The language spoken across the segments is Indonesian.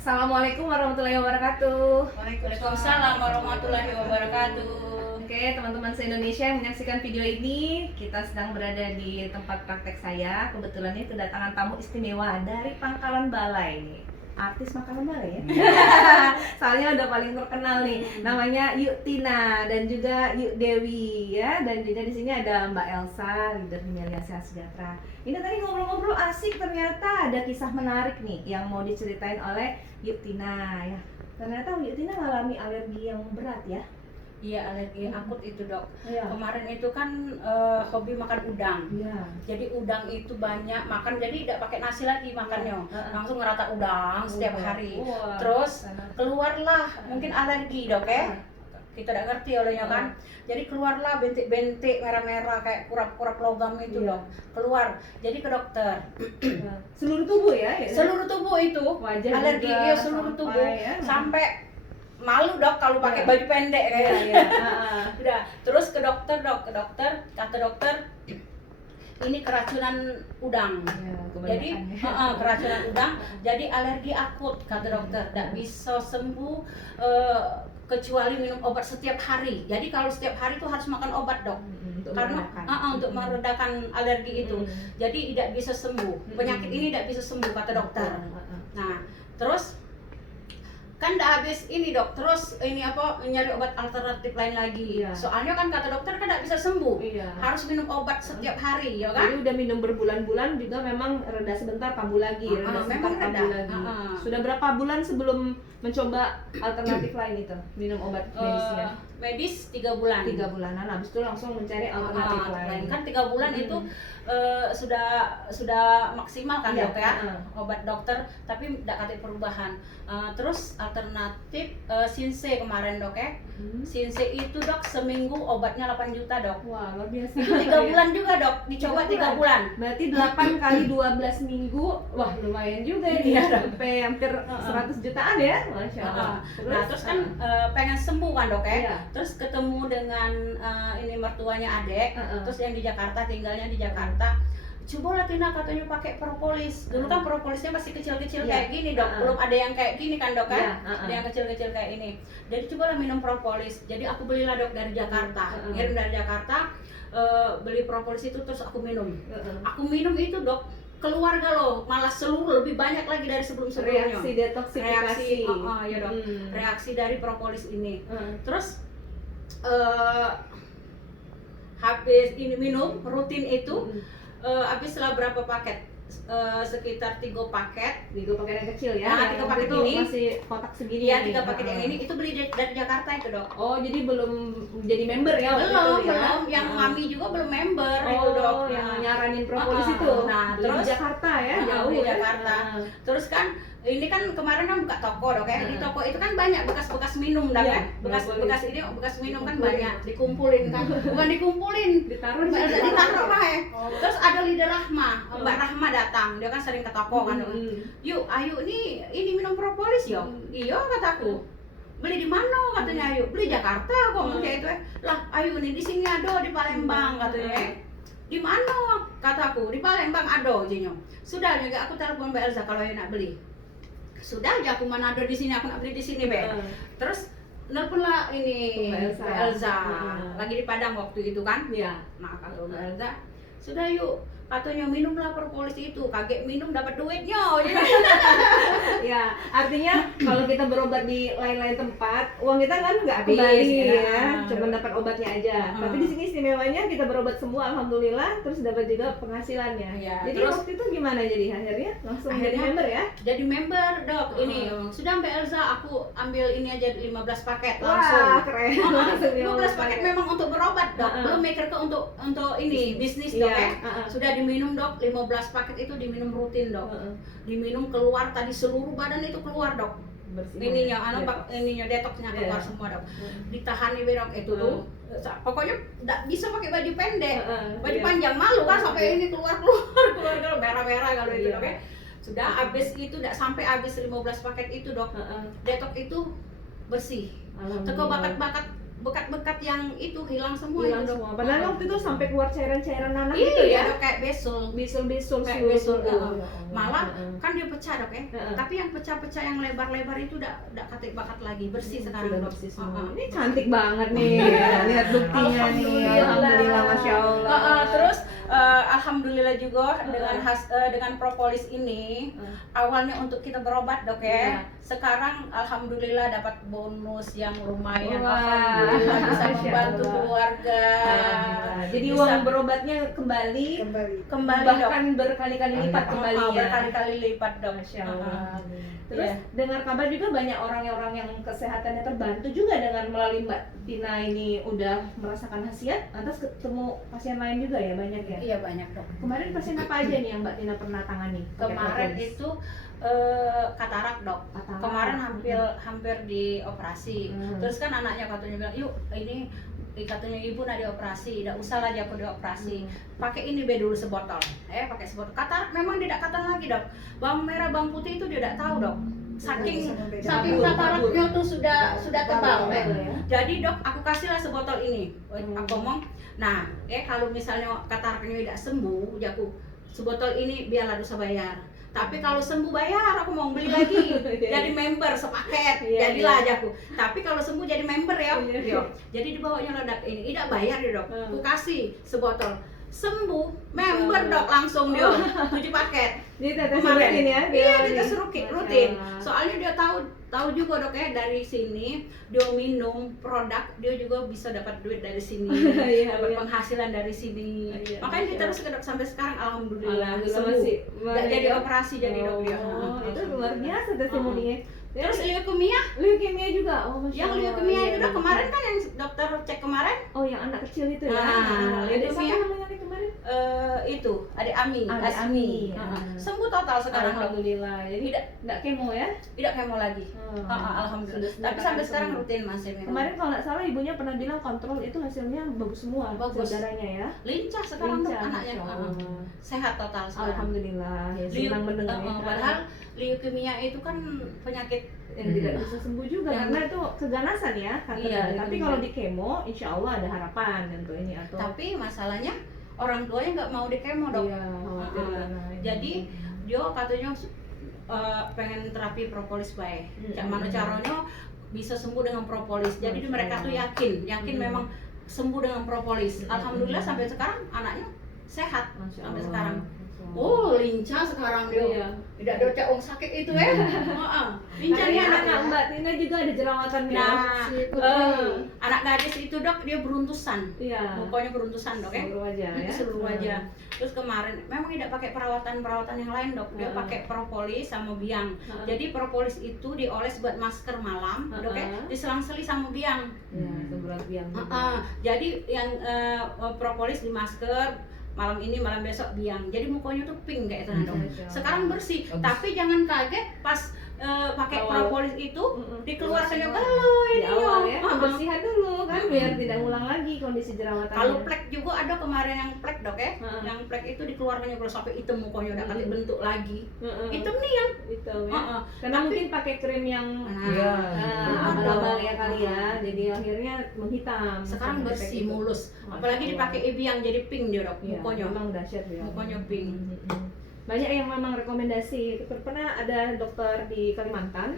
Assalamualaikum warahmatullahi wabarakatuh. Waalaikumsalam warahmatullahi wabarakatuh. Oke, teman-teman se-Indonesia yang menyaksikan video ini, kita sedang berada di tempat praktek saya. Kebetulan ini kedatangan tamu istimewa dari Pangkalan Balai nih. Artis Pangkalan Balai ya. Soalnya udah paling terkenal nih. Namanya Yuk Tina dan juga Yuk Dewi ya. Dan juga di sini ada Mbak Elsa, leader Milenial Sehat Sejahtera. Ini tadi ngobrol-ngobrol asik, ternyata ada kisah menarik nih yang mau diceritain oleh Yuk Tina ya. Ternyata Yuk Tina mengalami alergi yang berat ya. Iya, alergi akut itu, Dok. Iya. Kemarin itu kan hobi makan udang. Iya. Jadi udang itu banyak makan, jadi tidak pakai nasi lagi makannya. Langsung ngerata udang setiap hari. Wah. Terus keluarlah mungkin alergi, Dok ya. Kita tidak ngerti olehnya kan. Jadi keluarlah bentik-bentik merah-merah kayak kurap-kurap logam itu, Dok. Keluar. Jadi ke dokter. Seluruh tubuh ya? Seluruh tubuh itu. Wajah alergi juga, ya, seluruh sampai tubuh ya. sampai malu, Dok, kalau pakai baju pendek kayak Iya. udah. Terus ke dokter, Dok, kata dokter ini keracunan udang. Jadi keracunan udang, jadi alergi akut kata dokter. Tidak bisa sembuh kecuali minum obat setiap hari. Jadi kalau setiap hari itu harus makan obat, Dok. Karena untuk meredakan alergi itu. Jadi tidak bisa sembuh. Penyakit ini tidak bisa sembuh kata dokter. Nah, terus kan udah habis ini, Dok, terus ini apa, nyari obat alternatif lain lagi. Soalnya kan kata dokter kan tidak bisa sembuh, harus minum obat setiap hari, ya kan? Jadi udah minum berbulan-bulan juga memang reda sebentar kambuh lagi, reda sebentar kambuh lagi. Sudah berapa bulan sebelum mencoba alternatif lain itu, minum obat medisnya? Medis 3 bulan. 3 bulanan, habis itu langsung mencari alternatif lain. Kan 3 bulan itu sudah maksimal kan, Dok ya, obat dokter, tapi tidak ada perubahan. Terus alternatif Sinse kemarin, Dok ya. Sinse itu, Dok, seminggu obatnya 8 juta, Dok. Wah, luar biasa. Itu 3 bulan juga, Dok, dicoba 3 bulan. Berarti 8 kali 12 minggu, wah lumayan juga ini ya, sampai hampir 100 jutaan ya, Masya Allah. Nah, terus kan pengen sembuh kan, Dok ya. Terus ketemu dengan ini mertuanya adek, terus yang di Jakarta, tinggalnya di Jakarta. Coba lah Tina, katanya pakai propolis. Dulu kan propolisnya masih kecil-kecil kayak gini, Dok. Belum ada yang kayak gini kan, Dok kan? Ada yang kecil-kecil kayak ini. Jadi coba lah minum propolis. Jadi aku belilah, Dok, dari Jakarta. Ngirim dari Jakarta, beli propolis itu terus aku minum. Aku minum itu, Dok, keluarga loh, malah seluruh lebih banyak lagi dari sebelum-sebelumnya. Reaksi detoksifikasi. Ya, Dok. Reaksi dari propolis ini. Terus habis ini minum rutin itu, habislah berapa paket, sekitar 3 paket. 3 paket yang kecil ya? Nah, 3 paket itu ini masih kotak segini. Iya, 3 paket yang ini itu beli dari Jakarta itu, Dok. Oh, jadi belum jadi member ya waktu Belum, itu ya? yang mami juga belum member itu, Dok. Yang nyaranin propolis itu. Nah, beli terus di Jakarta ya, jauh di ya? Jakarta. Terus kan ini kan kemarin kan buka toko, Dok ya. Di toko itu kan banyak bekas-bekas minum, Dok ya. Bekas minum kan banyak, dikumpulin kan. Bukan dikumpulin, ditaruh lah ya. Terus ada leader Rahma, Mbak Rahma datang. Dia kan sering ke toko kan. Yuk, ayo ini minum propolis ya. Iya kataku. Beli di mana katanya, ayo. Beli Jakarta kok kayak itu ya. Lah, ayo nih di sini ada di Palembang katanya. Di mana kataku? Di Palembang ada jinyo. Sudah juga aku telepon Mbak Elza kalau nak beli. Sudah aja, aku mana ada di sini, aku nak beli di sini, Be. Terus nelpon lah ini Mbak Elza. Lagi di Padang waktu itu kan. Nah, kata Mbak Elza, sudah yuk, katanya minumlah propolis itu. Kaget minum dapat duitnya. Ya, artinya kalau kita berobat di lain-lain tempat, uang kita kan nggak Habis, kembali ya. ya, cuma dapat obatnya aja. Tapi di sini istimewanya kita berobat semua, alhamdulillah, terus dapat juga penghasilannya. Jadi terus waktu itu gimana jadi akhirnya? Langsung jadi member ya? Jadi member, Dok. Ini sudah Mbak Elza, aku ambil ini aja 15 paket Wah, langsung. keren. 15 paket memang untuk berobat, Dok. Belum mikir ke untuk ini bisnis, Dok ya. Sudah diminum, Dok. 15 paket itu diminum rutin, Dok. Diminum keluar tadi seluruh badan itu keluar, Dok. Ininya detoksnya keluar semua, Dok. Ditahan nih, Dok, itu tuh. Pokoknya enggak bisa pakai baju pendek. Baju panjang malu kan sampai ini keluar merah-merah kalau itu, Dok ya. Sudah habis itu enggak sampai habis 15 paket itu, Dok. Detoks itu bersih. Teko bakat-bakat bekat-bekat yang itu hilang semua Hilang itu, Dok. semua. Padahal waktu itu sampai keluar cairan-cairan nanah Iya, gitu ya. Dok, kayak besul. Bisul-bisul Kayak sul- besul, sul- heeh. ya Allah. Malah Heeh. kan dia pecah, Dok ya. Heeh. Tapi yang pecah-pecah yang lebar-lebar itu udah katik bakat lagi, bersih sekarang, Sudah Dok. bersih semua. Heeh. Ini cantik banget nih. Lihat buktinya nih. Alhamdulillah, masya Allah. Terus alhamdulillah juga dengan propolis ini awalnya untuk kita berobat, Dok ya. Iya. Sekarang alhamdulillah dapat bonus yang lumayan. Wah, Alhamdulillah bisa Masya membantu Allah. keluarga. Alhamdulillah. Jadi Bisa uang berobatnya kembali, kembali, bahkan berkali-kali lipat kembali ya. berkali-kali lipat, Dok. Masya Allah. Heeh. Terus Iya. dengar kabar juga banyak orang yang kesehatannya terbantu juga dengan melalui Mbak Tina ini udah merasakan khasiat. Lantas ketemu pasien lain juga ya, banyak ya. Iya, banyak, Dok. Kemarin pasien apa aja nih yang Mbak Tina pernah tangani? pakai Kemarin propolis? itu katarak, Dok. Katarak. Kemarin hampir dioperasi. Terus kan anaknya katanya bilang, "Yuk, ini katanya ibu nak dioperasi, tidak usah lah aku dioperasi. Pakai ini be dulu sebotol." Pakai sebotol. Katarak memang tidak kata lagi, Dok. Bawang merah, bawang putih itu dia tidak tahu, Dok. Saking Kabur, kataraknya tuh sudah tebal. Kabur, ya. Jadi, Dok, aku kasihlah sebotol ini. Aku ngomong, nah, kalau misalnya kataraknya tidak sembuh, ya aku sebotol ini biarlah dosa bayar. Tapi kalau sembuh bayar, aku mau beli lagi. Jadi member sepaket, Iya, jadilah iya. aja aku. Tapi kalau sembuh jadi member ya. Iya. Yo. Jadi dibawanya ledak ini, tidak bayar ya, Dok. Aku kasih sebotol. Sembuh, member, Dok, langsung dia 7 paket. Jadi tetes Kemarin. rutin ya? Iya, Dia kita nih. rutin. Masya Soalnya dia tahu juga, Dok ya, dari sini dia minum produk, dia juga bisa dapat duit dari sini, Iya, dapat iya. penghasilan dari sini. Iya, Makanya Masya kita terus ke Dok sampai sekarang alhamdulillah Alhamdulillah sembuh. masih Nggak jadi operasi jadi, Dok dia. Oh, itu luar biasa testimoninya. Terus leukemia, leukemia juga. Oh, Masya yang Allah. leukemia Iya, itu, Dok, iya. kemarin kan yang dokter cek kemarin, Oh, yang anak kecil itu ya. Nah, Itu leukemia. siapa namanya nih kemarin? itu adik Ami, Adik Asmi. Ami. Sembuh total sekarang, Dok. Alhamdulillah. Jadi enggak kemo ya? Tidak kemo lagi. Hmm. Alhamdulillah. Sudah Tapi sampai sembuh. sekarang rutin masih minum. Kemarin kalau nggak salah ibunya pernah bilang kontrol itu hasilnya bagus semua, Bagus. saudaranya ya. Lincah sekarang, Dok, Lincah, anaknya. Masya Allah. Sehat total sekarang. Alhamdulillah, ya senang mendengar ya. Padahal leukemia itu kan penyakit yang tidak bisa sembuh juga Yang- karena itu keganasan ya kankernya. Iya, Tapi itu kalau benar. di kemo, insya Allah ada harapan tentu ini atau tapi masalahnya orang tuanya nggak mau di kemo, Dok. Iya, khawatir karena ini. Jadi dia katanya pengen terapi propolis baik. Mana caranya bisa sembuh dengan propolis. Jadi Masya mereka tuh Allah. yakin memang sembuh dengan propolis. Alhamdulillah sampai sekarang anaknya sehat Masya sampai Allah. sekarang. Masya Allah. Oh, lincah sekarang dia. Iya. Tidak ada cak sakit itu ya. Heeh. Lincahnya Karena anak anak Mbak Tina juga ada jerawatannya. Nah, Si putri. anak gadis itu, Dok, dia beruntusan. Iya. Mukanya beruntusan, Dok ya. Seluruh wajah ya. Seluruh wajah. Terus kemarin memang tidak pakai perawatan yang lain, Dok. Dia pakai propolis sama biang. Jadi propolis itu dioles buat masker malam, Dok ya. Diselang-seli sama biang. Ya, seberat biang. Jadi yang propolis di masker malam ini malam besok biang. Jadi mukanya tuh pink kayak itu, Dok. Sekarang bersih. Tapi jangan kaget pas pakai Awal. propolis itu dikeluarkannya Di ini awal ya, Heeh. pembersihan dulu kan biar tidak ulang lagi kondisi jerawatannya. Kalau plek juga ada kemarin yang plek, Dok ya. Heeh. Yang plek itu dikeluarkannya kalau sampai hitam mukanya udah kali bentuk lagi. Heeh. Hitam nih kan. Itu ya. Heeh. Karena mungkin pakai krim yang Iya. abal-abal ya kali ya. Jadi akhirnya menghitam. Sekarang Efek bersih, itu. mulus. Masya Apalagi Allah. dipakai yang jadi pink dia, Dok. Iya, Mukanya. memang dahsyat ya. Mukanya pink. Banyak yang memang rekomendasi. Pernah ada dokter di Kalimantan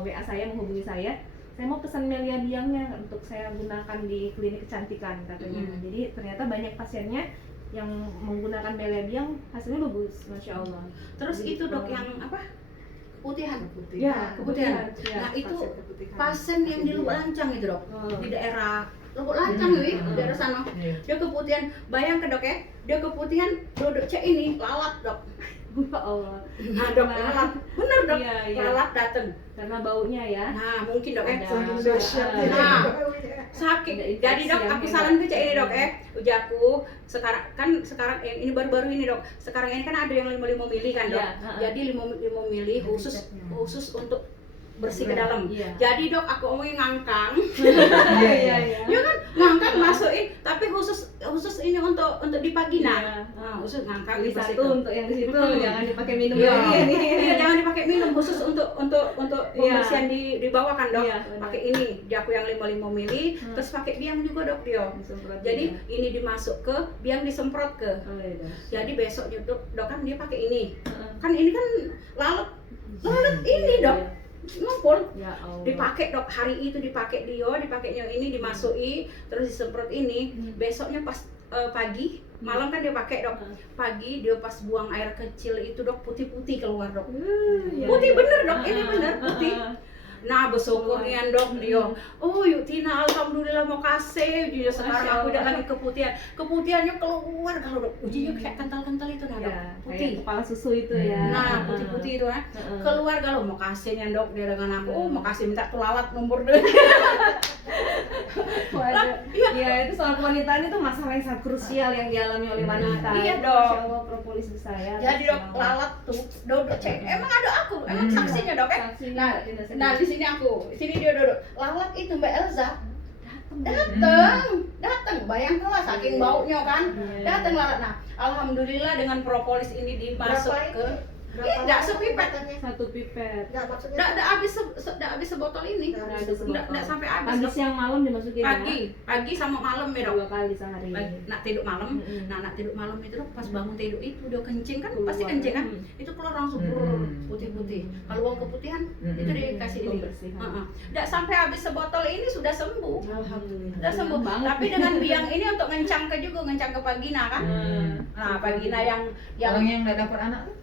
WA saya menghubungi saya mau pesan Melia biangnya untuk saya gunakan di klinik kecantikan katanya. Jadi ternyata banyak pasiennya yang menggunakan Melia biang hasilnya bagus, Masya Allah. Terus Jadi, itu, Dok, yang apa? Putihan. Ya, Keputihan. Ya, Nah, itu Keputihan. pasien yang di Lubuk Lancang itu, Dok. Oh. Di daerah Lubuk Lancang wi, di daerah sana. Iya. Dia keputihan. Bayangkan, Dok ya. Dia keputihan duduk cek ini lalat, Dok. Ya Allah. Nah, Dok, lalat. Bener, Dok. Iya, iya. Lalat dateng. Karena baunya ya. Nah, mungkin, Dok ya. Ada. Saking dahsyatnya. Nah. Iya. Sakit. Ada infeksi Jadi, Dok, yang aku hebat. saran ke cek ini, Dok ya. Ujaku sekarang yang ini baru-baru ini, Dok. Sekarang ini kan ada yang 55 mili kan, Dok. Iya, heeh. Jadi 55 mili khusus untuk bersih ke dalam. Iya. Jadi dok aku omongin ngangkang. Iya. Ya kan ngangkang masukin, tapi khusus ini untuk di vagina. Iya. Nah, khusus ngangkang Beli dibersihkan. satu untuk yang di situ, jangan dipakai minum Iya. lagi ya nih. Iya, jangan dipakai minum, khusus untuk pembersihan di bawah kan dok. Iya, benar. Pakai ini, dia aku yang 55 mili, terus pakai biang juga dok dia. Disemprot Jadi juga. ini dimasuk ke, biang disemprot ke. Oh, iya. Jadi besoknya dok kan dia pakai ini. Heeh. Kan ini kan lalat ini dok. Ngumpul. Ya Allah. Dipakai dok, hari itu dipakai dipakainya ini dimasuki, terus disemprot ini. Besoknya pas pagi, malam kan dia pakai dok. Pagi dia pas buang air kecil itu dok putih-putih keluar dok. Iya, Putih iya. bener dok, ini bener putih. Nah bersyukurnya dok dia, oh yuk Tina alhamdulillah mau kasih dia sekarang aku udah lagi keputihannya keluar kalau dok, ujinya kayak kental-kental itu nah dok, Ya, putih. kayak kepala susu itu ya. Nah putih-putih itu kan, Heeh. keluar kalau mau kasihnya dok dia dengan aku, oh mau kasih minta tulalat nomor deh. Waduh. Iya. Ya itu soal kewanitaan itu masalah yang sangat krusial yang dialami oleh wanita. Iya, Itu, dok. Masya Allah, propolis saya. Jadi dok lalat tuh, dok cek, emang ada aku, emang saksinya dok kan? Nah di sini aku, sini dia duduk. Lalat itu Mbak Elza datang, bayangkanlah saking baunya kan, datang lalat. Nah, alhamdulillah dengan propolis ini dimasuk ke, enggak sepipet, Satu pipet. enggak habis sebotol ini, enggak sampai habis. Pagi siang malam dimasukin. Pagi sama malam ya dok. 2 kali sehari. Nak tidur malam, nak tidur malam itu dok, pas bangun tidur itu udah kencing kan, pasti kencing kan, itu keluar langsung putih-putih. Kalau uang keputihan itu dikasih ini. Pembersihan. Nggak sampai habis sebotol ini sudah sembuh. Alhamdulillah. Sudah sembuh. Banget. Tapi dengan biang ini untuk ngencang ke vagina kan. Nah vagina yang Orang yang nggak dapat anak tuh